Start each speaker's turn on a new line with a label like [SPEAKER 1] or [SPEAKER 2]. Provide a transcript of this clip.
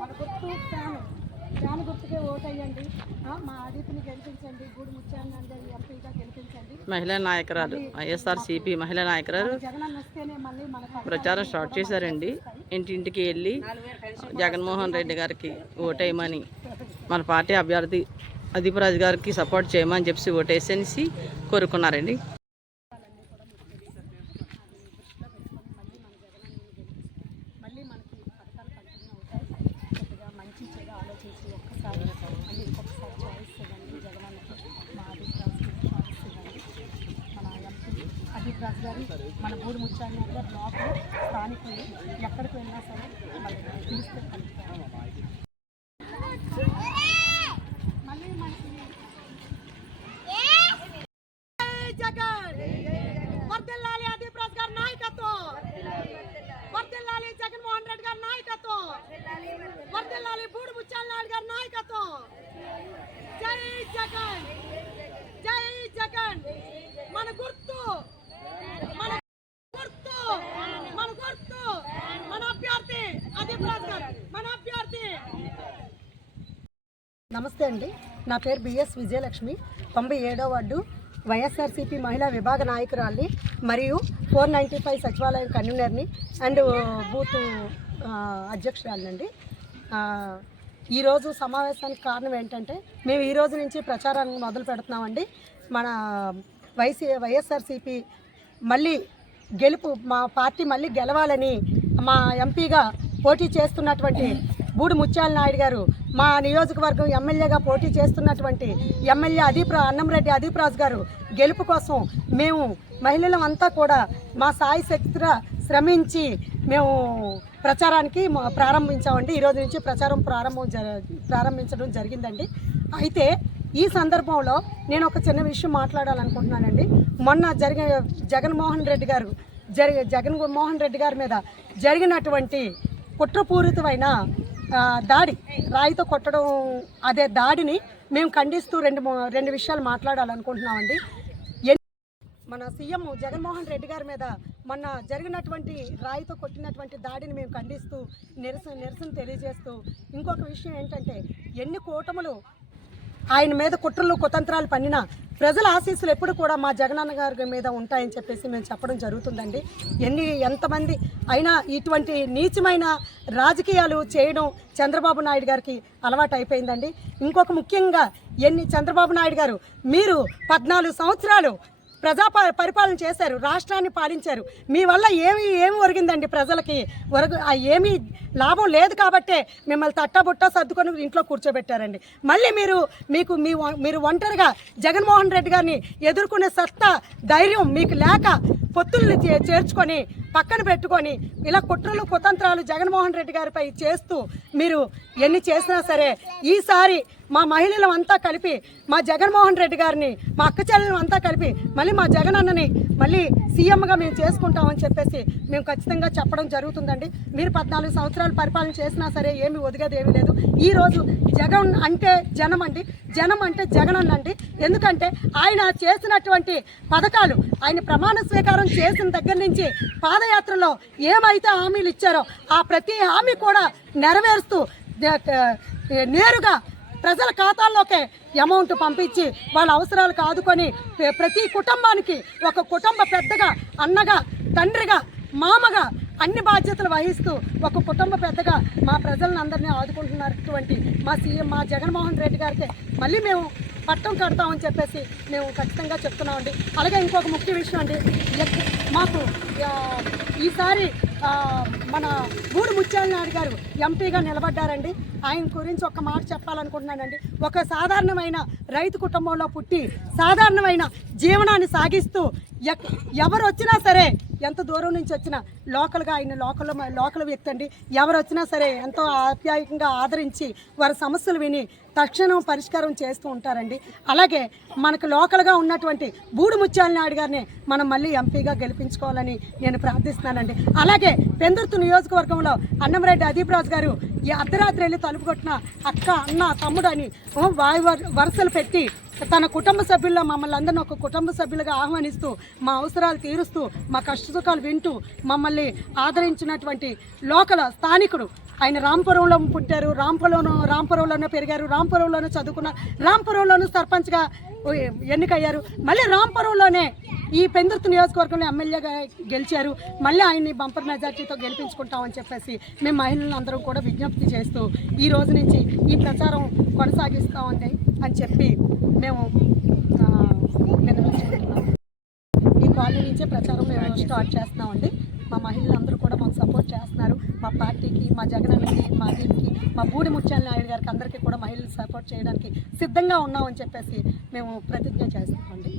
[SPEAKER 1] మన గుర్తు fan. Fan గుర్తుకే ఓటేయండి ఆ, మా అదీపుని గెలిపించండి. గూడు ముత్యాన్ని ఎంపీగా గెలిపించండి.
[SPEAKER 2] మహిళా నాయకురాలు వైఎస్ఆర్ సిపి మహిళా నాయకురాలు
[SPEAKER 1] జగనన్న వస్తేనే మళ్ళీ మనకు
[SPEAKER 2] ప్రచారం స్టార్ట్ చేశారండి. ఇంటింటికి వెళ్ళి జగన్మోహన్ రెడ్డి గారికి ఓటేయమని మన పార్టీ అభ్యర్థి అదీపరాజు గారికి సపోర్ట్ చేయమని చెప్పి ఓటేసేసి కోరుకున్నారండి
[SPEAKER 1] మళ్ళీ మనకి పథకాలు కంటిన్యూ అవుతాయి కొద్దిగా మంచి చెడు ఒక్కసారి మళ్ళీ ఇంకొకసారి చాయిస్ ఇవ్వండి. జగనన్నకి మా అభిప్రాయం చాయిస్ ఇవ్వండి. మన ఎంపీ అభిప్రాజ్ గారు మన గూడు ముత్యాన్ని కూడా బ్లాక్ స్థానికులు ఎక్కడికి వెళ్ళినా సరే మరి పిలిస్తే మళ్ళీ మనకి జగన్ వర్దిల్లాలి అధిప్రాజ్ గారి నాయకత్వం వర్దిల్లాలి జగన్మోహన్ రెడ్డి గారి నాయకత్వం. వర్దిల్లాలి బూడి ముచ్చాల నాయుడు గారి నాయకత్వం. జై జగన్. జై జగన్. మన గుర్తు. మన గుర్తు. మన గుర్తు. మన అభ్యర్థి అధిప్రాజ్ గారు. మన అభ్యర్థి. నమస్తే అండి. నా పేరు బిఎస్ విజయలక్ష్మి. తొంభై ఏడో వార్డు వైఎస్ఆర్సీపీ మహిళా విభాగ నాయకురాలిని మరియు ఫోర్ నైంటీ ఫైవ్ సచివాలయం కన్వీనర్ని అండ్ బూత్ అధ్యక్షురాలండి. ఈరోజు సమావేశానికి కారణం ఏంటంటే మేము ఈ రోజు నుంచి ప్రచారాన్ని మొదలు పెడుతున్నామండి. మన వైసీ వైఎస్ఆర్సీపీ మళ్ళీ గెలుపు మా పార్టీ మళ్ళీ గెలవాలని మా ఎంపీగా పోటీ చేస్తున్నటువంటి బూడి ముత్యాల నాయుడు గారు మా నియోజకవర్గం ఎమ్మెల్యేగా పోటీ చేస్తున్నటువంటి ఎమ్మెల్యే అదీప్రా అన్నంరెడ్డి అదీప్రాజు గారు గెలుపు కోసం మేము మహిళలం అంతా కూడా మా సాయి శక్తిగా శ్రమించి మేము ప్రచారానికి ప్రారంభించామండి. ఈరోజు నుంచి ప్రచారం ప్రారంభం జ ప్రారంభించడం జరిగిందండి. అయితే ఈ సందర్భంలో నేను ఒక చిన్న విషయం మాట్లాడాలనుకుంటున్నానండి. మొన్న జరిగిన జగన్మోహన్ రెడ్డి గారు జరిగే జగన్మోహన్ రెడ్డి గారి మీద జరిగినటువంటి కుట్రపూరితమైన దాడి రాయితో కొట్టడం అదే దాడిని మేము ఖండిస్తూ రెండు రెండు విషయాలు మాట్లాడాలనుకుంటున్నామండి. మన సీఎం జగన్మోహన్ రెడ్డి గారి మీద మొన్న జరిగినటువంటి రాయితో కొట్టినటువంటి దాడిని మేము ఖండిస్తూ నిరసన నిరసన తెలియజేస్తూ ఇంకొక విషయం ఏంటంటే ఎన్ని కూటములు ఆయన మీద కుట్రలు కుతంత్రాలు పన్నినా ప్రజల ఆశీస్సులు ఎప్పుడు కూడా మా జగనన్న గారి మీద ఉంటాయని చెప్పేసి మేము చెప్పడం జరుగుతుందండి. ఎన్ని ఎంతమంది అయినా ఇటువంటి నీచమైన రాజకీయాలు చేయడం చంద్రబాబు నాయుడు గారికి అలవాటు అయిపోయిందండి. ఇంకొక ముఖ్యంగా ఎన్ని చంద్రబాబు నాయుడు గారు మీరు పద్నాలుగు సంవత్సరాలు ప్రజా పరిపాలన చేశారు రాష్ట్రాన్ని పాలించారు. మీ వల్ల ఏమి ఏమి ఒరిగిందండి ప్రజలకి? ఒరగ ఏమీ లాభం లేదు కాబట్టే మిమ్మల్ని తట్టబుట్ట సర్దుకొని ఇంట్లో కూర్చోబెట్టారండి. మళ్ళీ మీరు మీకు మీ మీరు ఒంటరిగా జగన్మోహన్ రెడ్డి గారిని ఎదుర్కొనే సత్తా ధైర్యం మీకు లేక పొత్తుల్ని చే- చేర్చుకొని పక్కన పెట్టుకొని ఇలా కుట్రలు కుతంత్రాలు జగన్మోహన్ రెడ్డి గారిపై చేస్తూ మీరు ఎన్ని చేసినా సరే ఈసారి మా మహిళలం అంతా కలిపి మా జగన్మోహన్ రెడ్డి గారిని మా అక్క చెల్లెలం అంతా కలిపి మళ్ళీ మా జగన్ అన్నని మళ్ళీ సీఎంగా మేము చేసుకుంటామని చెప్పేసి మేము ఖచ్చితంగా చెప్పడం జరుగుతుందండి. మీరు పద్నాలుగు సంవత్సరాలు పరిపాలన చేసినా సరే ఏమి ఒదిగేది ఏమీ లేదు ఈరోజు జగన్ అంటే జనం అండి జనం అంటే జగన్ అన్న అండి ఎందుకంటే ఆయన చేసినటువంటి పథకాలు ఆయన ప్రమాణ స్వీకారం చేసిన దగ్గర నుంచి పాదయాత్రలో ఏమైతే హామీలు ఇచ్చారో ఆ ప్రతి హామీ కూడా నెరవేరుస్తూ నేరుగా ప్రజల ఖాతాల్లోకే అమౌంట్ పంపించి వాళ్ళ అవసరాలకు ఆదుకొని ప్రతి కుటుంబానికి ఒక కుటుంబ పెద్దగా అన్నగా తండ్రిగా మామగా అన్ని బాధ్యతలు వహిస్తూ ఒక కుటుంబ పెద్దగా మా ప్రజలను అందరినీ ఆదుకుంటున్నటువంటి మా సీఎం మా జగన్మోహన్ రెడ్డి గారికి మళ్ళీ మేము పట్టం కడతామని చెప్పేసి మేము ఖచ్చితంగా చెప్తున్నామండి. అలాగే ఇంకొక ముఖ్య విషయం అండి. మాకు ఈసారి మన గూడు ముత్యాల నాయుడు గారు ఎంపీగా నిలబడ్డారండి. ఆయన గురించి ఒక మాట చెప్పాలనుకుంటున్నానండి. ఒక సాధారణమైన రైతు కుటుంబంలో పుట్టి సాధారణమైన జీవనాన్ని సాగిస్తూ ఎవరు వచ్చినా సరే ఎంత దూరం నుంచి వచ్చినా లోకల్గా ఆయన లోకల్ లోకల్ వ్యక్తి అండి. ఎవరు వచ్చినా సరే ఎంతో ఆప్యాయంగా ఆదరించి వారి సమస్యలు విని తక్షణం పరిష్కారం చేస్తూ ఉంటారండి. అలాగే మనకు లోకల్గా ఉన్నటువంటి బూడు ముత్యాల నాయుడు గారిని మనం మళ్ళీ ఎంపీగా గెలిపించుకోవాలని నేను ప్రార్థిస్తున్నానండి. అలాగే పెందుర్తు నియోజకవర్గంలో అన్నంరెడ్డి అదీప్ రాజు గారు ఈ అర్ధరాత్రి వెళ్ళి తలుపు కొట్టిన అక్క అన్న తమ్ముడు అని వాయు వరుసలు పెట్టి తన కుటుంబ సభ్యుల్లో మమ్మల్ని అందరిని ఒక కుటుంబ సభ్యులుగా ఆహ్వానిస్తూ మా అవసరాలు తీరుస్తూ మా కష్టసుఖాలు వింటూ మమ్మల్ని ఆదరించినటువంటి లోకల స్థానికుడు. ఆయన రాంపురంలో పుట్టారు రాంపురంలో రాంపురంలోనే పెరిగారు రాంపురంలోనే చదువుకున్నారు రాంపురంలోనూ సర్పంచ్గా ఎన్నికయ్యారు. మళ్ళీ రాంపురంలోనే ఈ పెందుర్తి నియోజకవర్గంలో ఎమ్మెల్యేగా గెలిచారు. మళ్ళీ ఆయన్ని బంపర్ మెజార్టీతో గెలిపించుకుంటామని చెప్పేసి మేము మహిళలను అందరం కూడా విజ్ఞప్తి చేస్తూ ఈ రోజు నుంచి ఈ ప్రచారం కొనసాగిస్తామని అని చెప్పి మేము ఆ, ఈ కాలనీ నుంచే ప్రచారం మేము స్టార్ట్ చేస్తున్నామండి. మా మహిళలందరూ కూడా మాకు సపోర్ట్ చేస్తున్నారు. మా పార్టీకి మా జగనన్నకి మా దీనికి మా బూడి ముత్యాల నాయుడు గారికి అందరికీ కూడా మహిళలు సపోర్ట్ చేయడానికి సిద్ధంగా ఉన్నామని చెప్పేసి మేము ప్రతిజ్ఞ చేస్తామండి